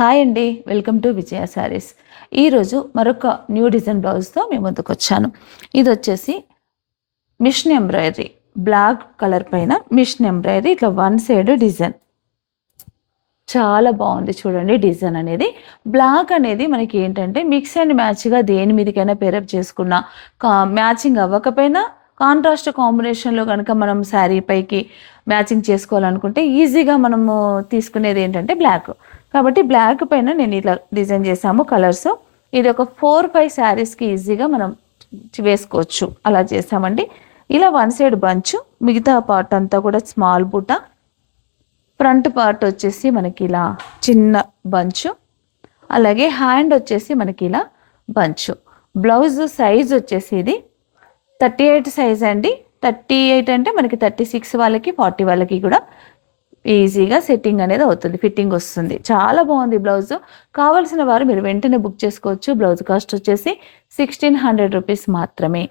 Hi అండి, welcome to విజయ శారీస్. ఈరోజు మరొక న్యూ డిజైన్ బ్లౌజ్తో మీ ముందుకు వచ్చాను. ఇది వచ్చేసి మిషన్ ఎంబ్రాయిడరీ, బ్లాక్ కలర్ పైన మిషన్ ఎంబ్రాయిడరీ, ఇట్లా వన్ సైడ్ డిజైన్ చాలా బాగుంది. చూడండి డిజైన్ అనేది బ్లాక్ అనేది మనకి ఏంటంటే మిక్స్ అండ్ మ్యాచ్గా దేని మీదకైనా పేరప్ చేసుకున్న మ్యాచింగ్ అవ్వకపోయినా కాంట్రాస్ట్ కాంబినేషన్లో కనుక మనం శారీ పైకి మ్యాచింగ్ చేసుకోవాలనుకుంటే ఈజీగా మనము తీసుకునేది ఏంటంటే బ్లాక్. కాబట్టి బ్లాక్ పైన నేను ఇలా డిజైన్ చేసాము కలర్స్. ఇది ఒక 4-5 శారీస్కి ఈజీగా మనం వేసుకోవచ్చు. అలా చేసామండి. ఇలా వన్ సైడ్ బంచ్, మిగతా పార్ట్ అంతా కూడా స్మాల్ బుట్ట, ఫ్రంట్ పార్ట్ వచ్చేసి మనకి ఇలా చిన్న బంచు, అలాగే హ్యాండ్ వచ్చేసి మనకి ఇలా బంచు. బ్లౌజ్ సైజ్ వచ్చేసి ఇది 38 సైజ్ అండి. 38 అంటే మనకి 36 వాళ్ళకి 40 వాళ్ళకి కూడా ఈజీగా సెట్టింగ్ అనేది అవుతుంది, ఫిట్టింగ్ వస్తుంది. చాలా బాగుంది బ్లౌజ్. కావాల్సిన వారు మీరు వెంటనే బుక్ చేసుకోవచ్చు. బ్లౌజ్ కాస్ట్ వచ్చేసి 1600 రూపీస్ మాత్రమే.